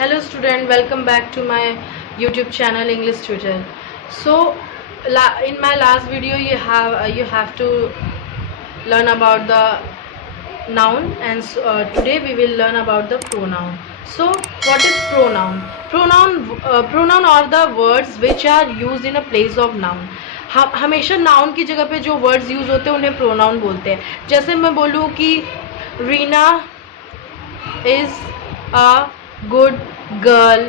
Hello student, welcome back to my YouTube channel English Tutor. So in my last video you have to learn about the noun, and today we will learn about the pronoun. So what is pronoun? Pronoun are the words which are used in a place of noun. हमेशा noun की जगह पे जो words use होते हैं उन्हें pronoun बोलते हैं. जैसे मैं बोलूँ कि Reena is a good girl,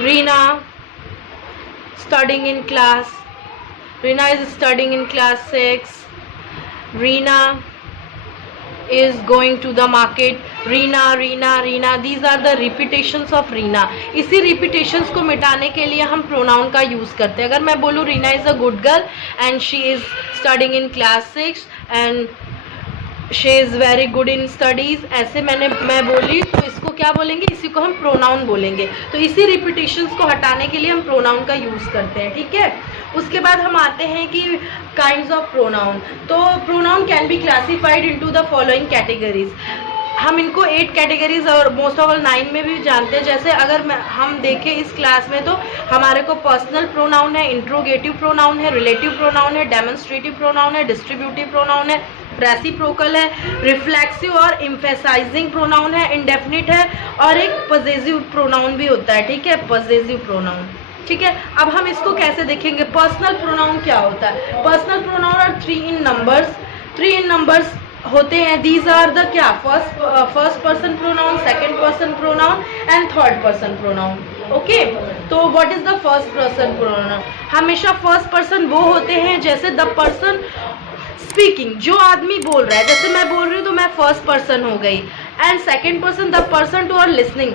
Reena studying in class, Reena is studying in class 6, Reena is going to the market, Reena, Reena, Reena. These are the repetitions of Reena. इसी repetitions को मिटाने के लिए हम pronoun का यूज़ करते हैं. अगर मैं बोलूँ Reena is a good girl and she is studying in class 6 and she is very good in studies, ऐसे मैं बोली तो इसको क्या बोलेंगे? इसी को हम प्रोनाउन बोलेंगे. तो इसी रिपीटिशंस को हटाने के लिए हम प्रोनाउन का यूज़ करते हैं. ठीक है. उसके बाद हम आते हैं कि काइंड्स ऑफ प्रोनाउन. तो pronoun can be classified into the following categories. हम इनको 8 कैटेगरीज और मोस्ट ऑफ ऑल 9 में भी जानते हैं. जैसे अगर हम देखें इस क्लास में तो हमारे को पर्सनल प्रोनाउन है, इंट्रोगेटिव प्रोनाउन है, रिलेटिव प्रोनाउन है, डेमोन्स्ट्रेटिव प्रोनाउन है, डिस्ट्रीब्यूटिव प्रोनाउन है, रेसिप्रोकल है, रिफ्लेक्सिव और एम्फेसाइजिंग प्रोनाउन है, इंडेफिनिट है और एक पजेसिव प्रोनाउन भी होता है. ठीक है, पजेसिव प्रोनाउन. ठीक है. अब हम इसको कैसे देखेंगे? पर्सनल प्रोनाउन क्या होता है? Personal pronoun are 3 in numbers. 3 in numbers होते हैं. दीज आर द क्या? First person pronoun, second person pronoun and third person pronoun. Okay. तो what is the first person pronoun? हमेशा फर्स्ट पर्सन वो होते हैं जैसे द पर्सन स्पीकिंग, जो आदमी बोल रहा है. जैसे मैं बोल रही हूँ तो मैं फर्स्ट पर्सन हो गई. And second person the person two are listening,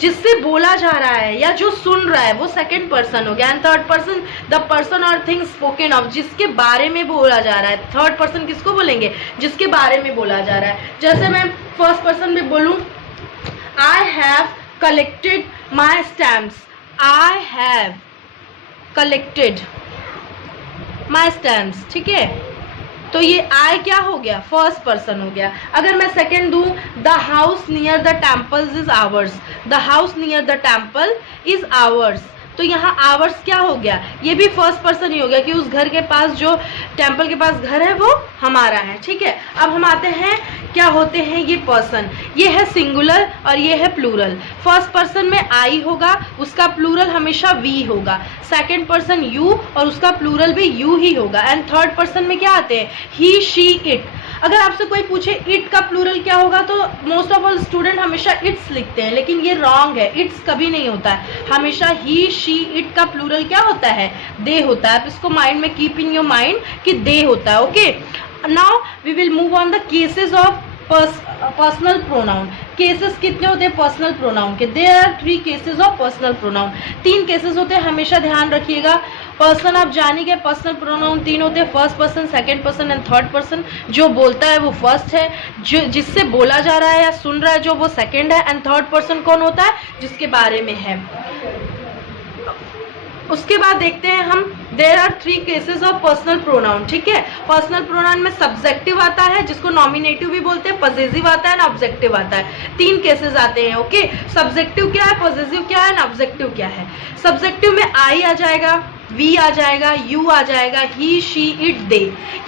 जिससे बोला जा रहा है या जो सुन रहा है वो सेकंड पर्सन हो गया. And third person the person और थिंग स्पोकन ऑफ, जिसके बारे में बोला जा रहा है. थर्ड पर्सन किसको बोलेंगे? जिसके बारे में बोला जा रहा है. जैसे मैं फर्स्ट पर्सन में बोलूँ, I have collected my stamps. I have collected my stamps. ठीक है. तो ये आई क्या हो गया? फर्स्ट पर्सन हो गया. अगर मैं सेकंड दूं, the house near the temples is ours. The house near the temple is ours. तो यहाँ आवर्स क्या हो गया? ये भी फर्स्ट पर्सन ही हो गया कि उस घर के पास, जो टेम्पल के पास घर है, वो हमारा है. ठीक है. अब हम आते हैं क्या होते हैं ये पर्सन. ये है सिंगुलर और ये है प्लूरल. फर्स्ट पर्सन में आई होगा, उसका प्लूरल हमेशा वी होगा. सेकंड पर्सन यू और उसका प्लूरल भी यू ही होगा. एंड थर्ड पर्सन में क्या आते हैं? ही, शी, इट. अगर आपसे कोई पूछे इट का प्लूरल क्या होगा तो मोस्ट ऑफ ऑल स्टूडेंट हमेशा इट्स लिखते हैं, लेकिन ये रॉन्ग है. इट्स कभी नहीं होता है. हमेशा ही, शी, इट का प्लूरल क्या होता है? दे होता है. आप इसको माइंड में कीप इन योर माइंड कि दे होता है. Okay. Now we will move on the cases of personal pronoun. Cases कितने होते हैं पर्सनल प्रोनाउन के? There are 3 cases of personal pronoun. 3 cases होते हैं, हमेशा ध्यान रखिएगा. पर्सन आप जानिए, पर्सनल प्रोनाउन 3 होते हैं. First person, second person and third person. जो बोलता है वो फर्स्ट है, जो जिससे बोला जा रहा है या सुन रहा है जो वो सेकंड है. एंड थर्ड पर्सन कौन होता है? जिसके बारे में है. उसके बाद देखते हैं हम, there are 3 cases of personal pronoun. ठीक है. पर्सनल प्रोनाउन में सब्जेक्टिव आता है, जिसको नॉमिनेटिव भी बोलते हैं, पजेसिव आता है, ऑब्जेक्टिव आता है. 3 केसेस आते हैं. ओके. सब्जेक्टिव क्या है, पजेसिव क्या है, ऑब्जेक्टिव क्या है? सब्जेक्टिव में आई आ जाएगा, वी आ जाएगा, यू आ जाएगा, ही, शी, इट, दे.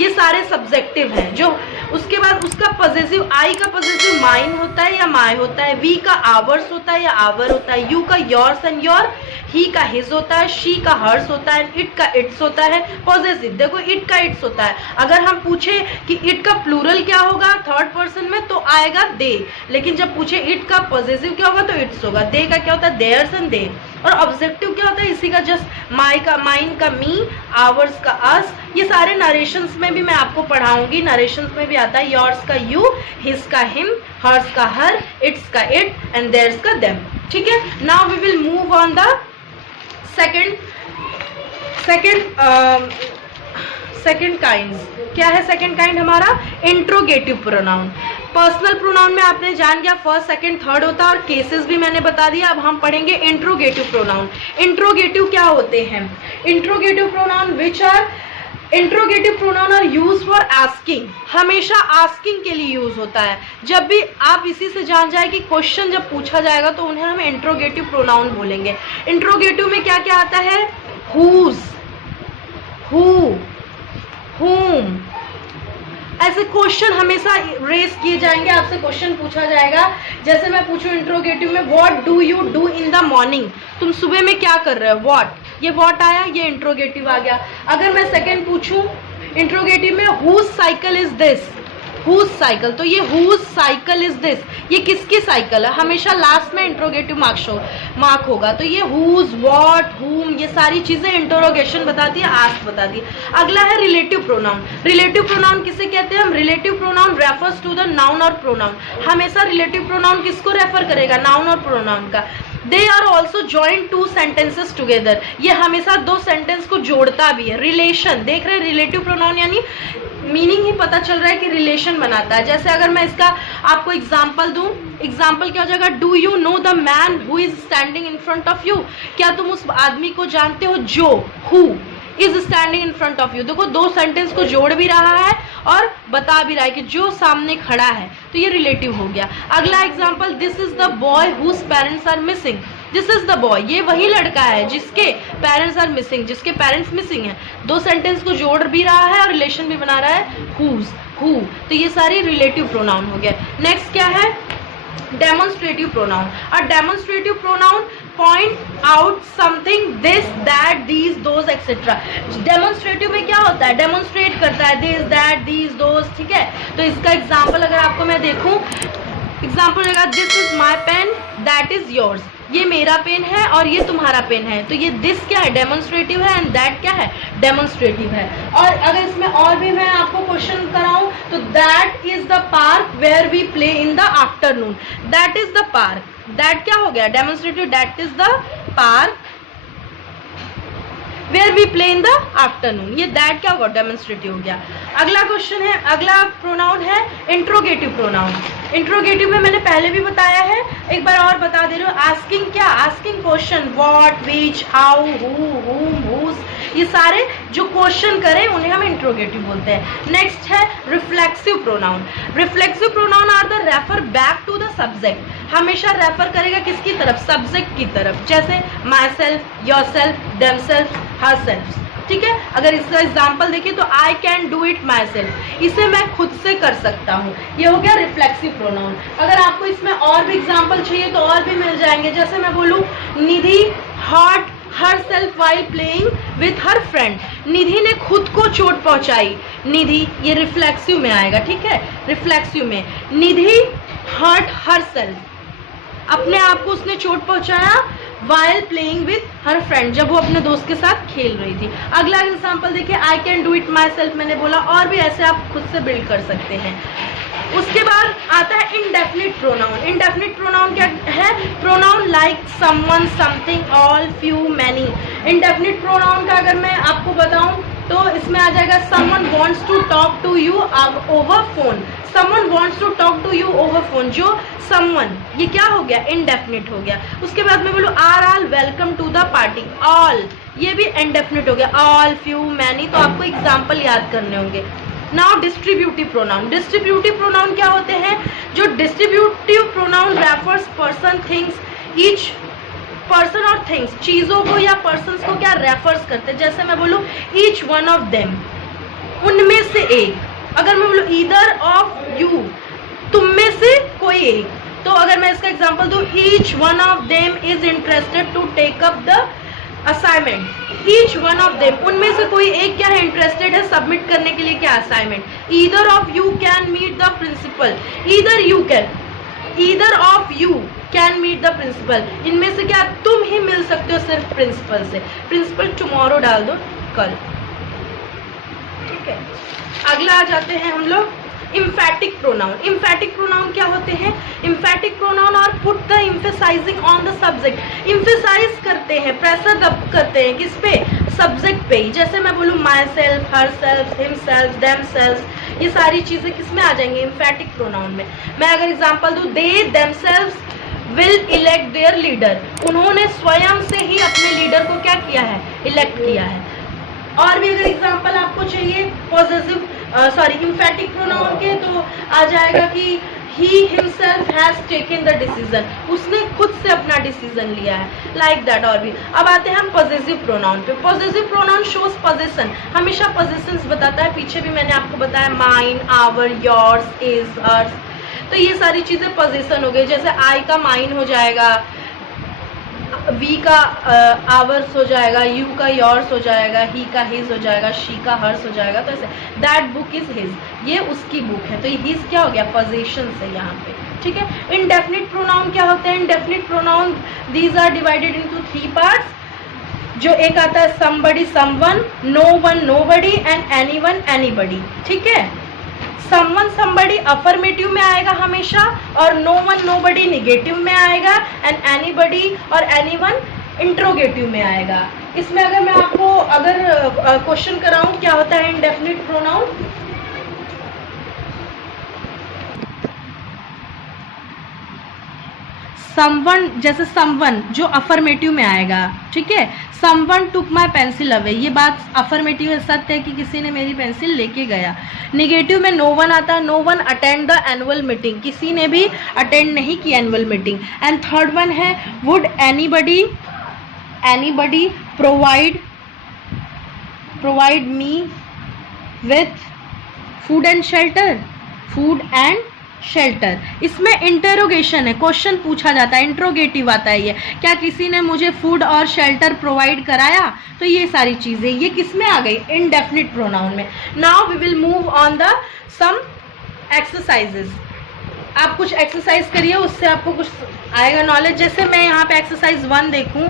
ये सारे सब्जेक्टिव हैं. जो उसके बाद उसका पजेसिव, आई का पजेसिव माइन होता है या माय होता है, वी का आवर्स होता है या आवर होता है, यू का योर्स एंड योर, ही का हिज होता है, शी का हर्स होता है, इट का इट्स होता है. पॉजिटिव देखो, इट का इट्स होता है. अगर हम पूछे कि इट का प्लूरल क्या होगा थर्ड पर्सन में तो आएगा दे, लेकिन जब पूछे इट का पॉजिटिव क्या होगा तो इट्स होगा. दे का क्या होता है? Theirs and they. और ऑब्जेक्टिव क्या होता है? इसी का जस्ट माई का माइन का मी, आवर्स का अस. ये सारे नरेशंस में भी मैं आपको पढ़ाऊंगी. नरेशंस में भी आता है योर्स का यू, हिज का हिम, हर्स का हर, इट्स का इट एंड देयर्स का देम. ठीक है. Now we will move on the second kind. क्या है सेकंड काइंड हमारा? Interrogative pronoun. पर्सनल प्रोनाउन में आपने जान गया फर्स्ट, सेकंड, थर्ड होता है और केसेस भी मैंने बता दिया. अब हम पढ़ेंगे इंट्रोगेटिव प्रोनाउन. इंट्रोगेटिव क्या होते हैं? Interrogative pronoun which are interrogative pronoun are use for asking, हमेशा आस्किंग के लिए यूज होता है। जब भी आप इसी से जान जाए कि क्वेश्चन जब पूछा जाएगा तो उन्हें हम इंट्रोगेटिव प्रोनाउन बोलेंगे। इंट्रोगेटिव में क्या क्या आता है, हुज, हु, whom, ऐसे क्वेश्चन हमेशा रेस किए जाएंगे, आपसे क्वेश्चन पूछा जाएगा। जैसे मैं पूछूं इंट्रोगेटिव में, what do you do in the morning, तुम सुबह में क्या कर रहे हो, व्हाट, ये व्हाट आया, ये इंट्रोगेटिव आ गया। अगर मैं सेकंड पूछूं इंट्रोगेटिव में, whose cycle is this, whose cycle, तो ये हुज साइकिल इज दिस, ये किसकी साइकिल है, हमेशा लास्ट में इंट्रोगेटिव मार्क होगा। तो ये हुज, व्हाट, हुम, ये सारी चीजें इंटरोगेशन बताती है, आस्क बताती है। अगला है रिलेटिव प्रोनाउन। रिलेटिव प्रोनाउन किसे कहते हैं हम, relative pronoun refers to the noun और प्रोनाउन। हमेशा रिलेटिव प्रोनाउन किसको रेफर करेगा, नाउन और प्रोनाउन का। They are also join two sentences together, ये हमेशा दो सेंटेंस को जोड़ता भी है। रिलेशन, देख रहे हैं रिलेटिव प्रोनाउन यानी मीनिंग ही पता चल रहा है कि रिलेशन बनाता है। जैसे अगर मैं इसका आपको एग्जाम्पल दूं, एग्जाम्पल क्या हो जाएगा, do you know the man who is standing in front of you, क्या तुम उस आदमी को जानते हो जो, who is standing in front of you. देखो दो सेंटेंस को जोड़ भी रहा है और बता भी रहा है कि जो सामने खड़ा है, तो ये रिलेटिव हो गया। अगला example, this is the boy whose parents are missing, this is the boy, ये वही लड़का है जिसके पेरेंट्स आर मिसिंग, जिसके पेरेंट्स मिसिंग है। दो सेंटेंस को जोड़ भी रहा है और रिलेशन भी बना रहा है, हुज, हु, तो ये सारी रिलेटिव प्रोनाउन हो गया। नेक्स्ट क्या है, डेमोन्स्ट्रेटिव प्रोनाउन। और demonstrative pronoun point out something, this, that, these, those, etcetera. Demonstrative में क्या होता है, डेमोन्स्ट्रेट करता है, दिस, दैट, दीज, दोज, ठीक है। तो इसका एग्जाम्पल अगर आपको मैं देखूं, एग्जाम्पल रहेगा, this is my pen, that is yours, ये मेरा पेन है और ये तुम्हारा पेन है। तो ये दिस क्या है, डेमोन्स्ट्रेटिव है, एंड दैट क्या है, डेमोन्स्ट्रेटिव है। और अगर इसमें और भी मैं आपको क्वेश्चन कराऊं तो that is the park where we play in the afternoon, that is the park, that क्या हो गया, demonstrative, that is the park where we play in the afternoon, ये दैट क्या होगा, डेमोन्स्ट्रेटिव हो गया। अगला क्वेश्चन है, अगला प्रोनाउन है इंट्रोगेटिव प्रोनाउन। इंट्रोगेटिव में मैंने पहले भी बताया है, एक बार और बता दे रही हूँ। आस्किंग क्या, asking question, what, which, how, who, हुम, हुज, ये सारे जो क्वेश्चन करें उन्हें हम इंट्रोगेटिव बोलते हैं। नेक्स्ट है reflexive pronoun. Reflexive pronoun are the refer back to the subject, हमेशा रेफर करेगा किसकी तरफ, सब्जेक्ट की तरफ। जैसे myself, yourself, themself, herself, ठीक है। अगर इसका एग्जाम्पल देखिए तो I can do it myself, इसे मैं खुद से कर सकता हूँ, ये हो गया रिफ्लेक्सिव प्रोनाउन। अगर आपको इसमें और भी एग्जाम्पल चाहिए तो और भी मिल जाएंगे। जैसे मैं बोलूँ, Nidhi hurt herself while playing with her friend, Nidhi ने खुद को चोट पहुंचाई, निधि ये रिफ्लेक्सिव में आएगा, ठीक है। रिफ्लेक्सिव में निधि हर्ट हर सेल्फ, अपने आप को उसने चोट पहुंचाया, while playing with her friend, जब वो अपने दोस्त के साथ खेल रही थी। अगला एग्जाम्पल देखिए, आई can do it my self मैंने बोला, और भी ऐसे आप खुद से बिल्ड कर सकते हैं। उसके बाद आता है इंडेफिनिट प्रोनाउन। इंडेफिनिट प्रोनाउन क्या है, pronoun like someone, something, all, few, many. Indefinite pronoun का अगर मैं आपको बताऊं तो इसमें आ जाएगा, someone wants to talk to you over phone, someone wants to talk to you over phone, जो समवन ये क्या हो गया, इंडेफिनिट हो गया। उसके बाद मैं बोलूँ, are all welcome to the party, all ये भी इंडेफिनिट हो गया, ऑल, फ्यू, मैनी, तो आपको एग्जाम्पल याद करने होंगे। Now distributive pronoun. Distributive pronoun क्या होते हैं, जो distributive pronoun refers person, things, each person और थिंग्स, चीजों को या पर्सन्स को क्या रेफर्स करते हैं। जैसे मैं बोलूँ, ईच वन ऑफ देम, उनमें से एक। अगर मैं बोलूँ, ईदर ऑफ यू, तुम में से कोई एक, तो अगर मैं इसका एग्जांपल दूं, each one of them is interested to take up the assignment, each one of them, उनमें से कोई एक क्या है, इंटरेस्टेड है सबमिट करने के लिए क्या, assignment. Either of you can meet the principal, either you can, either of you can meet the principal, इनमें से क्या तुम ही मिल सकते हो सिर्फ प्रिंसिपल से। प्रिंसिपल टुमारो डाल दो, कल, ठीक है। अगला आ जाते हैं हम लोग इम्फेटिक प्रोनाउन। इम्फेटिक प्रोनाउन क्या होते हैं, emphatic pronoun are put the emphasizing on the subject, emphasize करते हैं, प्रेशर करते हैं किस पे, सब्जेक्ट पे। जैसे मैं बोलूँ, my self, her self, him self, them self, ये सारी चीजें किस में आ जाएंगी, इम्फेटिक प्रोनाउन में। मैं अगर एग्जाम्पल दूँ, they themselves will elect their leader, उन्होंने स्वयं से ही अपने लीडर को क्या किया है, इलेक्ट किया है। और भी अगर एग्जांपल आपको चाहिए पॉजिटिव इम्फेटिक प्रोनाउन के, तो आ जाएगा कि he himself has taken the decision, उसने खुद से अपना डिसीजन लिया है, like that। और भी अब आते हैं हम पॉजिटिव प्रोनाउन पे। पॉजिटिव प्रोनाउन शोज पोजीशन, हमेशा पोजीशंस बताता है। पीछे भी मैंने आपको बताया mine, our, yours, is, hers, तो ये सारी चीजें पोजीशन हो गई। जैसे आई का माइन हो जाएगा, वी का आवर्स हो जाएगा, यू का योर्स हो जाएगा, ही का हिज हो जाएगा, शी का हर्स हो जाएगा। तो ऐसे दैट बुक इज हिज, ये उसकी बुक है, तो ये हिज क्या हो गया, पोजीशन से यहाँ पे, ठीक है। इनडेफिनिट प्रोनाउन क्या होते हैं? Indefinite pronoun these are divided into 3 parts. जो एक आता है somebody, someone, no one, nobody and anyone, anybody, ठीक है। someone, somebody अफर्मेटिव में आएगा हमेशा, और no one, nobody निगेटिव में आएगा, एंड anybody और anyone इंट्रोगेटिव में आएगा। इसमें अगर मैं आपको क्वेश्चन कराऊं क्या होता है इंडेफिनिट प्रोनाउन, समवन, जैसे समवन जो अफर्मेटिव में आएगा, ठीक है। समवन टुक माई पेंसिल अवे, ये बात अफर्मेटिव है, सत्य है कि किसी ने मेरी पेंसिल लेके गया। निगेटिव में नो वन आता है, no one attend the annual meeting, किसी ने भी अटेंड नहीं की annual meeting. And third one है would anybody, anybody provide me with food and shelter, food and shelter. इसमें इंटेरोगेशन है, क्वेश्चन पूछा जाता है, इंट्रोगेटिव आता है, ये क्या किसी ने मुझे फूड और शेल्टर प्रोवाइड कराया। तो ये सारी चीजें ये किस में आ गई, इनडेफिनिट प्रोनाउन में। Now we will move on the some exercises. आप कुछ एक्सरसाइज करिए, उससे आपको कुछ आएगा नॉलेज। जैसे मैं यहाँ पे एक्सरसाइज 1 देखूँ,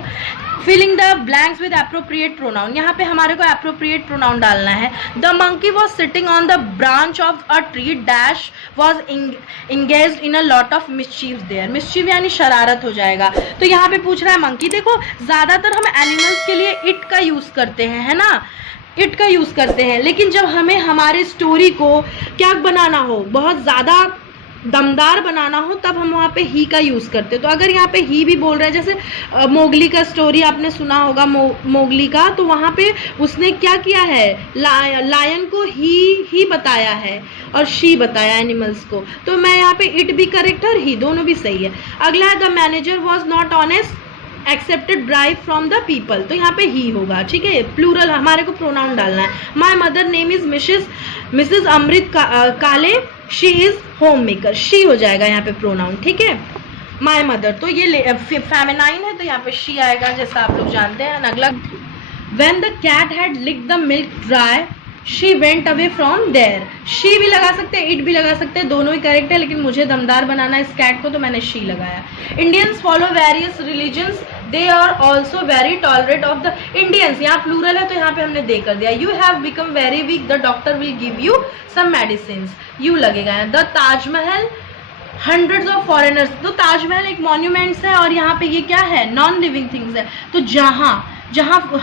filling the blanks with appropriate pronoun. यहाँ पे हमारे को एप्रोप्रिएट प्रोनाउन डालना है। The monkey was sitting on the branch of a tree dash was engaged in a lot of mischief there. Mischief यानी शरारत हो जाएगा। तो यहाँ पे पूछ रहा है मंकी। देखो ज्यादातर हम एनिमल्स के लिए इट का यूज करते हैं, है ना, इट का यूज करते हैं। लेकिन जब हमें हमारे स्टोरी को क्या बनाना हो, बहुत ज्यादा दमदार बनाना हो, तब हम वहाँ पे ही का यूज करते हैं। तो अगर यहाँ पे ही भी बोल रहा है, जैसे मोगली का स्टोरी आपने सुना होगा, मोगली का, तो वहाँ पे उसने क्या किया है, लायन को ही बताया है और शी बताया एनिमल्स को। तो मैं यहाँ पे इट भी करेक्ट और ही दोनों भी सही है। अगला है the manager was not honest accepted bribe from the people. तो यहाँ पे ही होगा, ठीक है, प्लूरल हमारे को प्रोनाउन डालना है। My mother name is Mrs Amrit Kale, she is homemaker, she हो जाएगा यहाँ पे प्रोनाउन, ठीक है। माई मदर, तो ये फेमिनाइन है, तो यहाँ पे शी आएगा, जैसा आप लोग जानते हैं। अगला, when the cat had licked the milk dry she went away from there. She भी लगा सकते हैं, इट भी लगा सकते हैं, दोनों ही करेक्ट है, लेकिन मुझे दमदार बनाना है इस कैट को, तो मैंने शी लगाया। Indians follow various religions, they are also very tolerate of the Indians. यहाँ प्लूरल है, तो यहाँ पे हमने दे कर दिया। You have become very weak, the doctor will give you some medicine, you लगेगा। द ताजमहल हंड्रेड्स ऑफ फॉरेनर्स, तो ताजमहल एक मॉन्यूमेंट्स है, और यहाँ पे ये क्या है, नॉन लिविंग थिंग्स है। तो जहाँ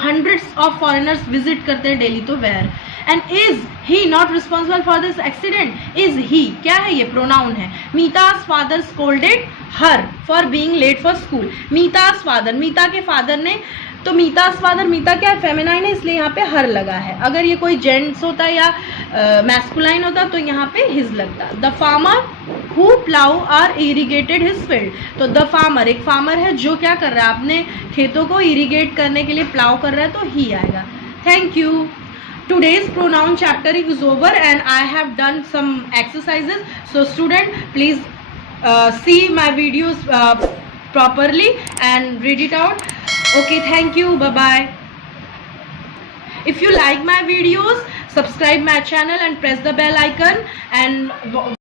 हंड्रेड्स ऑफ फॉरेनर्स विजिट करते हैं डेली, तो where. And is he not responsible for this accident, is he क्या है, ये प्रोनाउन है। Meeta's father scolded her for being late for school. Meeta's father, Meeta के फादर ने, तो मीताज फादर, मीता क्या है, फेमिनाइन है, इसलिए यहाँ पे हर लगा है। अगर ये कोई जेंट्स होता या मैस्कुलाइन होता तो यहाँ पे हिज लगता। The farmer who plough are irrigated his field, तो द फार्मर एक फार्मर है जो क्या कर रहा है, अपने खेतों को इरीगेट करने के लिए प्लाउ कर रहा है, तो ही आएगा। Thank you. Today's pronoun chapter is over and I have done some exercises. So student, please see my videos properly and read it out. Okay, thank you. Bye bye. If you like my videos, subscribe my channel and press the bell icon and